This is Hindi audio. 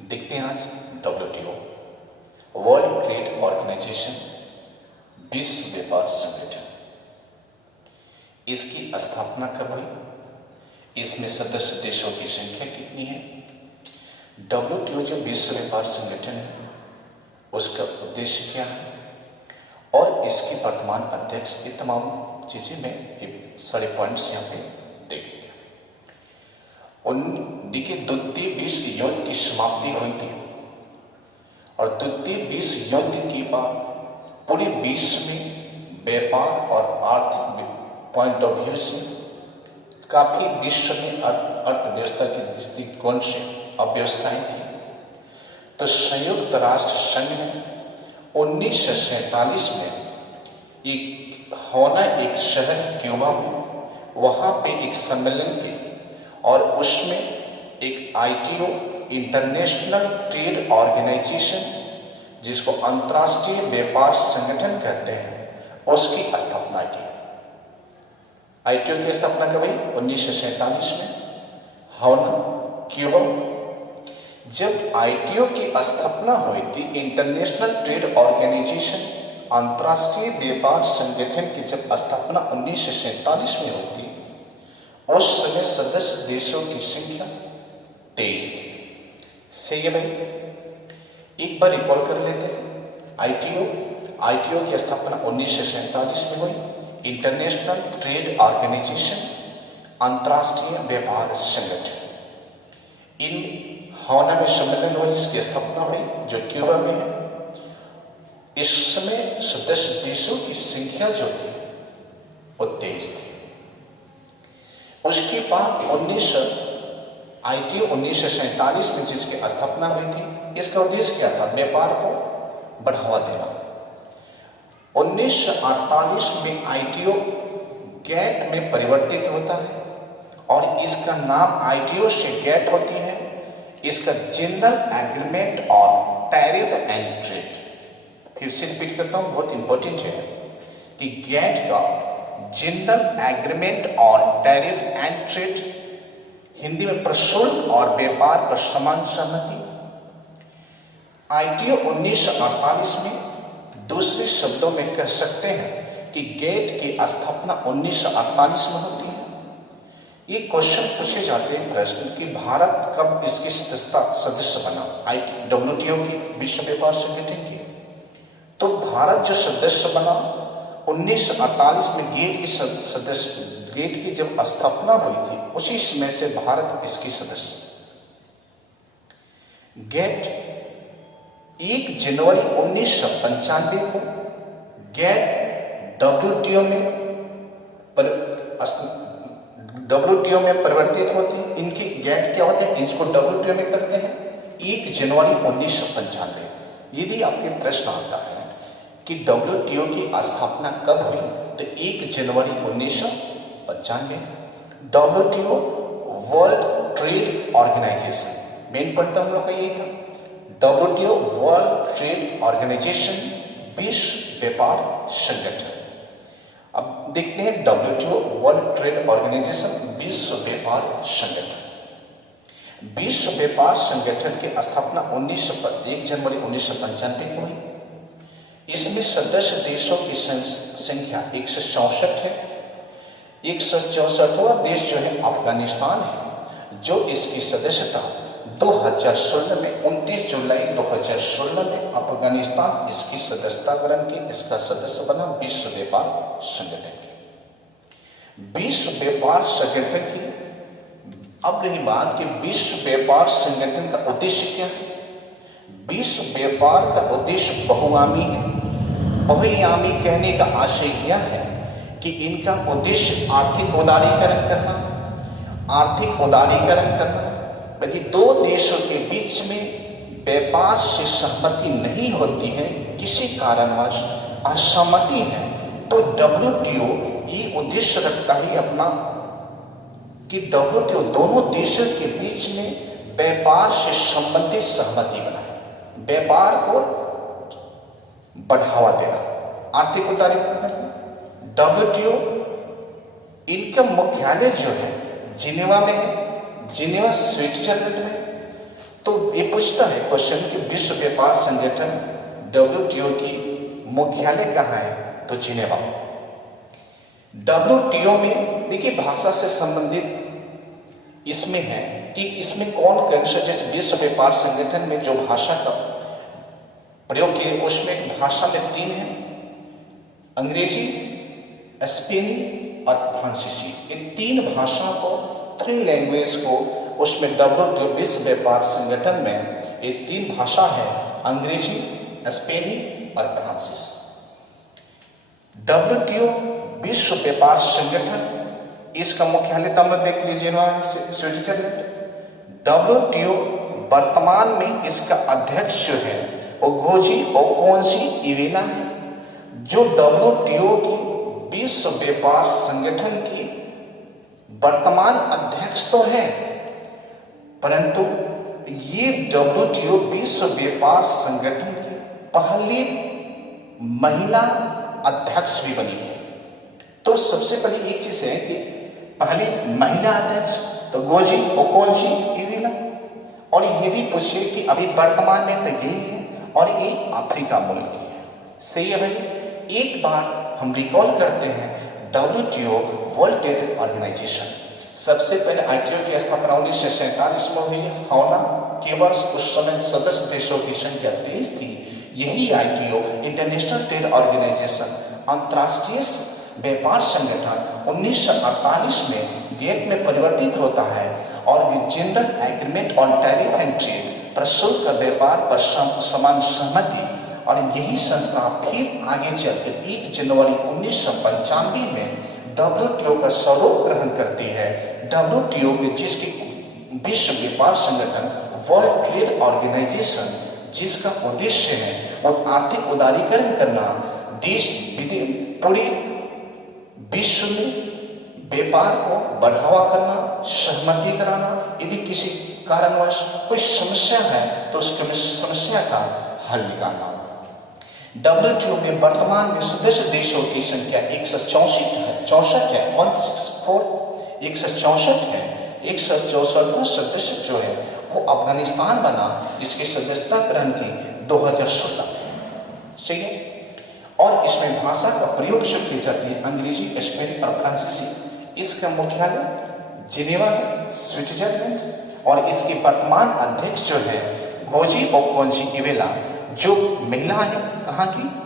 देखते हैं आज WTO वर्ल्ड ट्रेड ऑर्गेनाइजेशन, विश्व व्यापार संगठन, इसकी स्थापना कब हुई, इसमें सदस्य देशों की संख्या कितनी है। WTO जो विश्व व्यापार संगठन है उसका उद्देश्य क्या है और इसके वर्तमान अध्यक्ष, ये तमाम चीजें मैं ये सारे पॉइंट्स यहाँ पे देखेंगे। देखिए, द्वितीय विश्व युद्ध की समाप्ति हुई थी और द्वितीय विश्व युद्ध के बाद पूरे विश्व में व्यापार और आर्थिक पॉइंट ऑफ व्यू से काफी विश्व में अर्थव्यवस्था के दृष्टिकोण से अव्यवस्थाएं थी। तो संयुक्त राष्ट्र संघ ने 1947 में एक शहर क्यूबा में वहां पे एक सम्मेलन के और उसमें एक ITO इंटरनेशनल ट्रेड ऑर्गेनाइजेशन, जिसको अंतर्राष्ट्रीय व्यापार संगठन कहते हैं, उसकी स्थापना की। ITO की स्थापना कब हुई? 1947 में हवाना, क्यूबा। जब ITO की स्थापना हुई थी, इंटरनेशनल ट्रेड ऑर्गेनाइजेशन, अंतर्राष्ट्रीय व्यापार संगठन की जब स्थापना 1947 में हुई थी, उस समय सदस्य देशों की संख्या 23 थी। सही है भाई, एक बार रिकॉल कर लेते हैं। ITO की स्थापना 1947 में हुई, इंटरनेशनल ट्रेड ऑर्गेनाइजेशन, अंतर्राष्ट्रीय व्यापार संगठन। इन हवाना में सम्मेलन हुई, इसकी स्थापना हुई जो क्यूबा में है। इस समय सदस्य देशों की संख्या जो थी वो 23 थी। उसके बाद ITO 1947 में जिसकी स्थापना हुई थी, इसका उद्देश्य क्या था? व्यापार को बढ़ावा देना। 1948 में ITO GATT में परिवर्तित होता है और इसका नाम ITO से GATT होती है। इसका general agreement on tariff and trade. फिर से रिपीट करता हूं, बहुत इंपॉर्टेंट है कि GATT का general agreement on tariff and trade, Hindi में प्रशुल्क और व्यापार पर समान सहमति। ITO 1948 में दूसरे शब्दों में कह सकते हैं कि GATT की स्थापना 1948 में होती है। ये क्वेश्चन पूछे जाते हैं प्रश्न कि भारत कब इसकी सदस्य बना WTO की, विश्व व्यापार संगठन की। तो भारत जो सदस्य बना 1948 में GATT की जब स्थापना हुई थी, उसी समय से भारत इसकी सदस्य। GATT 1 जनवरी 1995 को WTO में परिवर्तित होती है। इनकी GATT क्या होते हैं? इसको WTO में करते हैं 1 जनवरी 1995। यदि आपके प्रश्न आता है कि WTO की स्थापना कब हुई, तो 1 जनवरी 1995। WTO world trade organization, main point हम लोग का यही था। WTO वर्ल्ड ट्रेड ऑर्गेनाइजेशन, विश्व व्यापार संगठन। अब देखते हैं WTO वर्ल्ड ट्रेड ऑर्गेनाइजेशन, विश्व व्यापार संगठन। विश्व व्यापार संगठन की स्थापना 1 जनवरी 1995 को हुई। इसमें सदस्य देशों की संख्या 164 है। 164वां देश जो है अफगानिस्तान है, जो इसकी सदस्यता 2016 में 29 जुलाई 2016 में अफगानिस्तान इसकी सदस्यता ग्रहण की, इसका सदस्य बना विश्व व्यापार संगठन की। विश्व व्यापार संगठन की अब रही बात कि विश्व व्यापार संगठन का उद्देश्य क्या है। विश्व व्यापार का उद्देश्य बहुआयामी है। बहुआयामी कहने का आशय क्या है कि इनका उद्देश्य आर्थिक उदारीकरण करना। आर्थिक उदारीकरण करना, यदि दो देशों के बीच में व्यापार से सहमति नहीं होती है, किसी कारणवश असहमति है, तो WTO ये उद्देश्य रखता है अपना कि WTO दोनों देशों के बीच में व्यापार से संबंधित सहमति बनाए, व्यापार को बढ़ावा देना, आर्थिक उदारीकरण करना। WTO इनका मुख्यालय जो है जिनेवा में है, जिनेवा स्विट्जरलैंड में। तो ये पूछता है क्वेश्चन कि विश्व व्यापार संगठन WTO की मुख्यालय कहाँ है? तो जिनेवा। WTO में देखिए भाषा से संबंधित इसमें है कि इसमें कौन कंश, जैसे विश्व व्यापार संगठन में जो भाषा का प्रयोग किए उसमें भाषा में 3 है, अंग्रेजी, स्पेनी और फ्रांसीसी। इन 3 भाषा को, 3 लैंग्वेज को उसमें WTO विश्व व्यापार संगठन में ये 3 भाषा है, अंग्रेजी, स्पेनी और फ्रांसीसी। WTO विश्व व्यापार संगठन, इसका मुख्यालय तब देख लीजिए स्विट्जरलैंड। WTO वर्तमान में इसका अध्यक्ष जो है वो गोजी ओकोंजी-इवेला है, जो WTO की विश्व व्यापार संगठन की वर्तमान अध्यक्ष तो है, परंतु ये WTO विश्व व्यापार संगठन की पहली महिला अध्यक्ष भी बनी है। तो सबसे पहली एक चीज है कि पहली महिला अध्यक्ष तो गोजी ओकोंजी-इवेला, और यदि पूछे कि अभी वर्तमान में तो यही है और ये अफ्रीका मुल्क की है। सही है भाई। एक बार हम रिकॉल करते हैं WTO वर्ल्ड ट्रेड ऑर्गेनाइजेशन। सबसे पहले ITO की स्थापना 1947 में हुई। होना केवल उस समय सदस्य देशों की संख्या 23 थी। यही ITO इंटरनेशनल ट्रेड ऑर्गेनाइजेशन अंतर्राष्ट्रीय व्यापार संगठन 1948 में गेट में परिवर्तित होता है और general agreement on tariff and trade, प्रशुल्क व्यापार पर समान सहमति, और यही संस्था फिर आगे चलकर 1 जनवरी 1995 में WTO का स्वरूप ग्रहण करती है। WTO के जिसकी विश्व व्यापार संगठन वर्ल्ड ट्रेड ऑर्गेनाइजेशन, जिसका उद्देश्य है और आर्थिक उदारीकरण करना, देश पूरे विश्व में व्यापार को बढ़ावा करना, सहमति कराना, यदि किसी कारणवश कोई समस्या है तो उस समस्या का हल निकालना। WTO में वर्तमान में सदस्य देशों की संख्या 164 है, 164 है। 164वां सदस्य जो है वो अफगानिस्तान बना, इसकी सदस्यता ग्रहण की 2016 में। सही है। और इसमें भाषा का प्रयोग जो की जाती है अंग्रेजी, स्पेनी और फ्रांसीसी। इसका मुख्यालय जिनेवा है, स्विट्जरलैंड, और इसकी वर्तमान अध्यक्ष जो है गोजी ओकोंजी-इवेला, जो महिला है, कहाँ की?